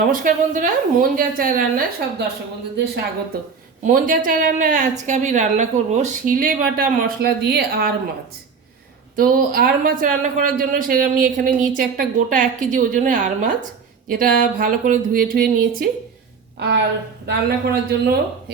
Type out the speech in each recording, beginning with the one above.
নমস্কার বন্ধুরা, মন যা চায় রান্নায় সব দর্শক বন্ধুদের স্বাগত। মন যা চায় রান্নায় আজকে আমি রান্না করব শিলে বাটা মশলা দিয়ে আর মাছ। তো আর মাছ রান্না করার জন্য সেটা আমি এখানে নিয়েছি একটা গোটা 1 কেজি ওজনে আর মাছ, যেটা ভালো করে ধুয়ে ধুয়ে নিয়েছি। আর রান্না করার জন্য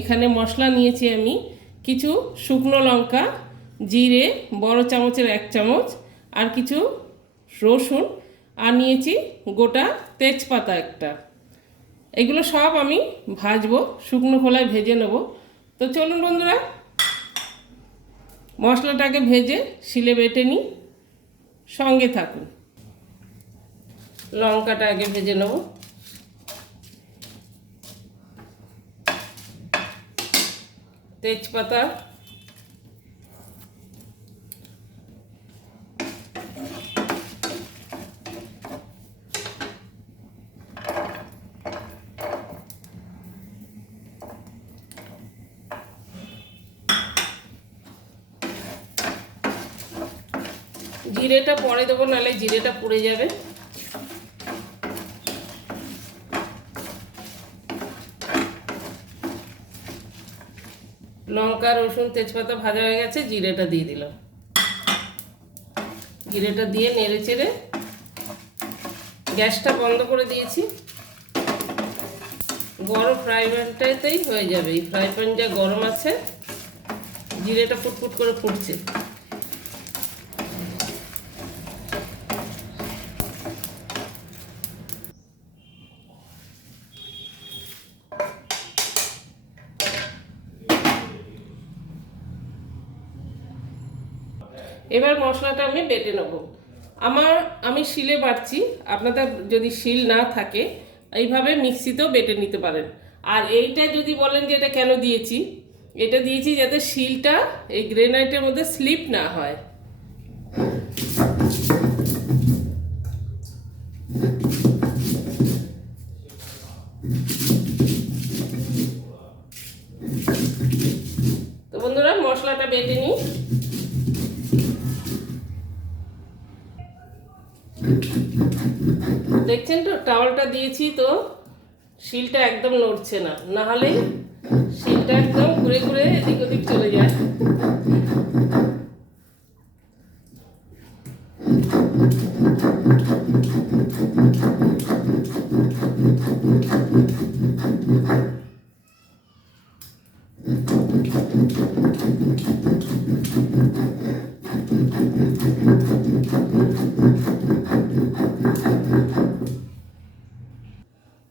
এখানে মশলা নিয়েছি আমি কিছু শুকনো লঙ্কা, জিরে বড় চামচের 1 চামচ, আর কিছু রসুন, আর নিয়েছি গোটা তেজপাতা একটা। এগুলো সব আমি ভাজবো, শুকনো খোলায় ভেজে নেব। তো চলুন বন্ধুরা, মশলাটাকে ভেজে শিলে বেটে নিই, সঙ্গে থাকুন। লঙ্কাটা আগে ভেজে নেব। তেজপাতা, জিরেটা পরে দেবো, নাহলে জিরেটা পুড়ে যাবে। লঙ্কা, রসুন, তেজপাতা ভাজা হয়ে গেছে, জিরেটা দিয়ে দিলাম। জিরেটা দিয়ে নেড়ে চেড়ে গ্যাসটা বন্ধ করে দিয়েছি। গরম ফ্রাই প্যানটাতেই হয়ে যাবে, এই ফ্রাই প্যান যা গরম আছে। জিরেটা ফুটফুট করে ফুটছে। এবার মশলাটা আমি বেটে নেব। আমি শিলে বাটছি, আপনাদের যদি শিল না থাকে এইভাবে মিক্সিতেও বেটে নিতে পারেন। আর এইটা যদি বলেন যে এটা কেন দিয়েছি, এটা দিয়েছি যাতে শিলটা এই গ্রেনাইটের মধ্যে স্লিপ না হয়। তো বন্ধুরা, মশলাটা বেটে নিই। দেখছেন তো, টাওয়ালটা দিয়েছি তো শিলটা একদম নড়ছে না, নাহলে শিলটা একদম ঘুরে ঘুরে এদিক ওদিক চলে যায়।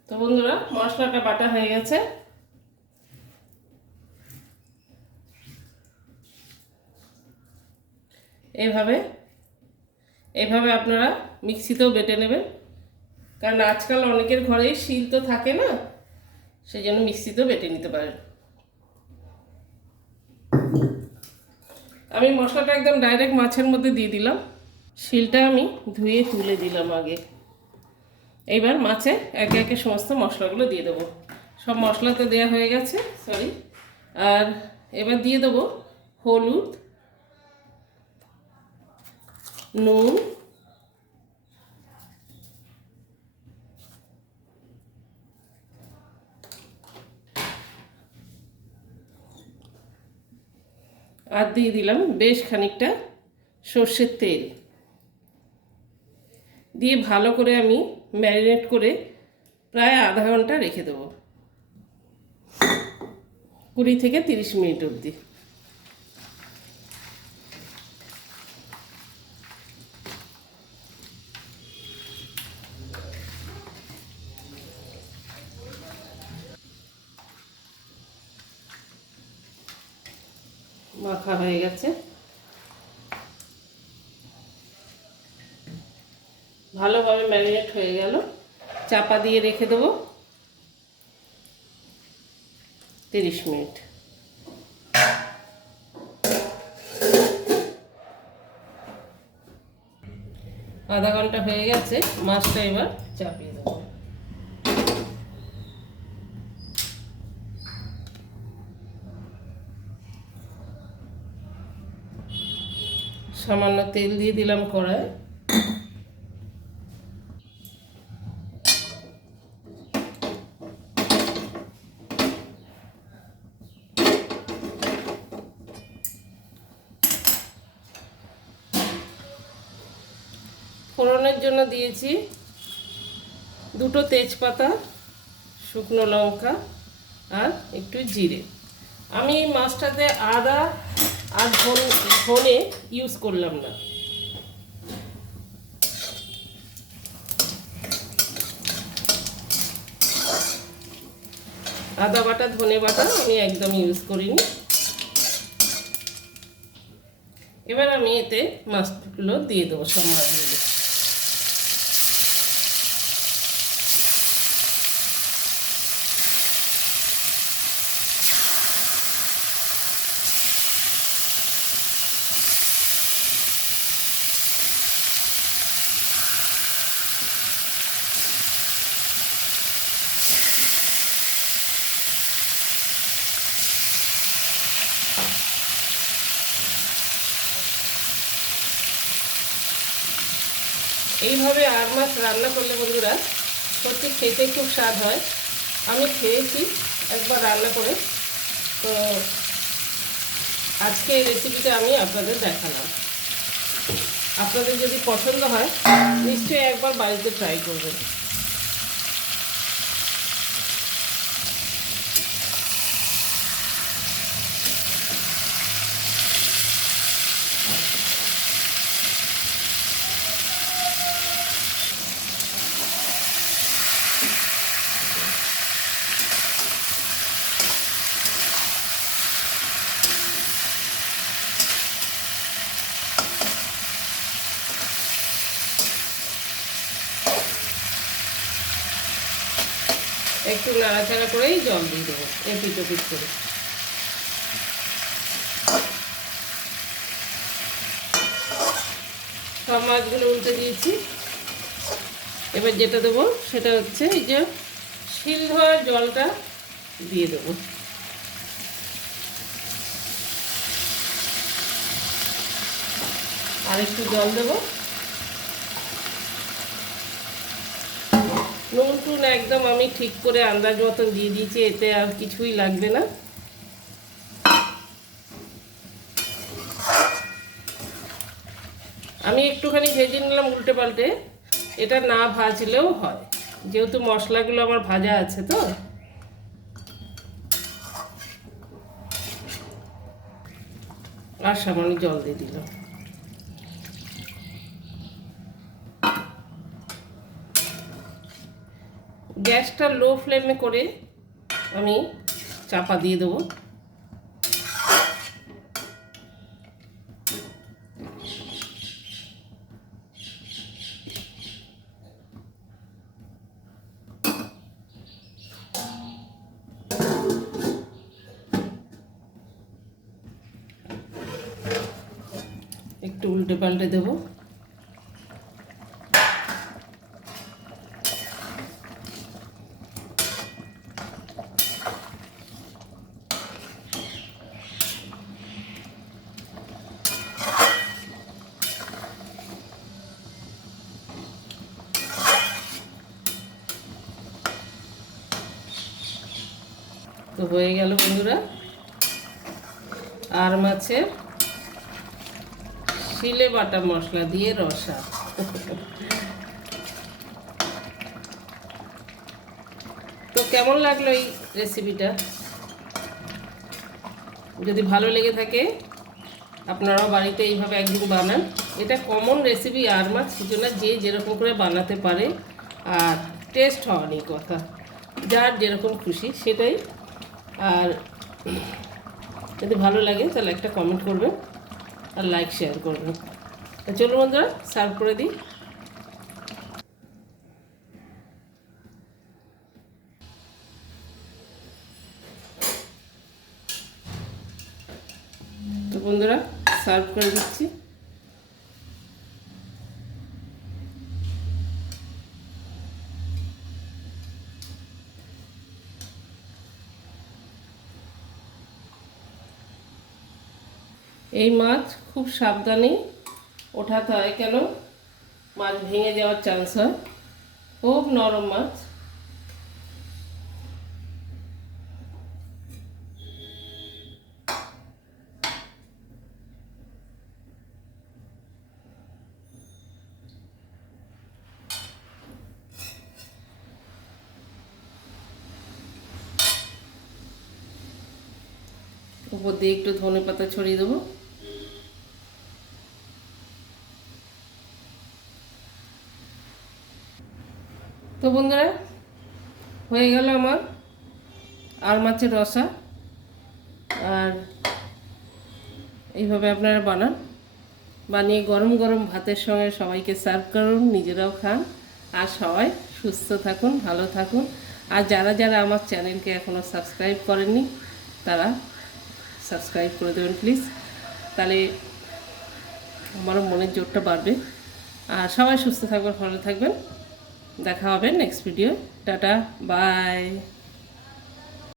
তো বন্ধুরা, মশলাটা বাটা হয়ে গেছে। এইভাবে এইভাবে আপনারা মিক্সিতেও বেটে নেবেন, কারণ আজকাল অনেকের ঘরেই শিল তো থাকে না, সেই জন্য মিক্সিতেও বেটে নিতে পারেন। আমি মশলাটা একদম ডাইরেক্ট মাছের মধ্যে দিয়ে দিলাম। শিলটা আমি ধুয়ে তুলে দিলাম আগে। এইবার মাছে একে একে সমস্ত মশলাগুলো দিয়ে দেবো। সব মশলা তো দেওয়া হয়ে গেছে, সরি। আর এবার দিয়ে দেবো হলুদ, নুন, আর দিয়ে দিলাম বেশ খানিকটা সর্ষের তেল। দিয়ে ভালো করে আমি ম্যারিনেট করে প্রায় আধা ঘন্টা রেখে দেবো, 20 থেকে 30 মিনিট অবধি। মাখা হয়ে গেছে, ভালোভাবে ম্যারিনেট হয়ে গেল। চাপা দিয়ে রেখে দেবো 30 মিনিট। আধা ঘন্টা হয়ে গেছে, মাছটা এবার চাপিয়ে দেবো। সামান্য তেল দিয়ে দিলাম কড়ায়। ফোড়নের জন্য দিয়েছি 2টো তেজপাতা, শুকনো লঙ্কা আর একটু জিরে। আমি মাছটাতে আদা আর ধনে ইউজ করলাম না। আদা বাটা ধনে বাটা আমি একদম ইউজ করিনি। এবার আমি এতে মাছগুলো দিয়ে দেবো, সব মাছগুলো। এইভাবে আর মাছ রান্না করলে বন্ধুরা সত্যি খেতে খুব স্বাদ হয়। আমি খেয়েছি একবার রান্না করে, তো আজকে এই রেসিপিটা আমি আপনাদের দেখালাম। আপনাদের যদি পছন্দ হয় নিশ্চয়ই একবার বাড়িতে ট্রাই করবেন। একটু নাড়াচাড়া করেই জল দিয়ে দেবো এপিট ওপিট করে। সব মাছগুলো উল্টে দিয়েছি। এবার যেটা দেবো সেটা হচ্ছে এই যে শিল ধোয়ার জলটা দিয়ে দেবো। আর একটু জল দেবো। নুন টুন একদম আমি ঠিক করে আন্দাজ মতন দিয়ে দিয়েছি, এতে আর কিছুই লাগবে না। আমি একটুখানি ভেজে নিলাম উল্টে পাল্টে, এটা না ভাজলেও হয় যেহেতু মশলাগুলো আমার ভাজা আছে। তো আর সামান্য জল দিয়ে দিলাম। গ্যাসটা লো ফ্লেমে করে আমি চাপা দিয়ে দেবো। একটু উল্টে পাল্টে দেবো। তো হয়ে গেল বন্ধুরা আর মাছের শিলে বাটা মশলা দিয়ে রসা। তো কেমন লাগলো এই রেসিপিটা? যদি ভালো লেগে থাকে আপনারাও বাড়িতে এইভাবে একদিন বানান। এটা কমন রেসিপি, আর মাছ কিছু না, যে যেরকম করে বানাতে পারে। আর টেস্ট হওয়ারই কথা, যার যেরকম খুশি সেটাই। আর যদি ভালো লাগে তাহলে একটা কমেন্ট করবেন আর লাইক শেয়ার করবেন। চলুন বন্ধুরা সার্ভ করে দিই। তো বন্ধুরা সার্ভ করে দিচ্ছি। এই মাছ খুব সাবধানে ওঠাতে হয়, কেন মাছ ভেঙে যাওয়ার চান্স হয়। খুব নরম মাছ। উপর দিয়ে একটু ধনে পাতা ছড়িয়ে দেবো। তো বন্ধুরা, হয়ে গেল আমার আর মাছের রসা। আর এইভাবে আপনারা বানান, বানিয়ে গরম গরম ভাতের সঙ্গে সবাইকে সার্ভ করুন, নিজেরাও খান, আর সবাই সুস্থ থাকুন, ভালো থাকুন। আর যারা যারা আমার চ্যানেলকে এখনও সাবস্ক্রাইব করেননি তারা সাবস্ক্রাইব করে দেবেন প্লিজ, তাহলে আমারও মনের জোরটা বাড়বে। আর সবাই সুস্থ থাকবেন, ভালো থাকবেন। দেখা হবে নেক্সট ভিডিও। Tata, by.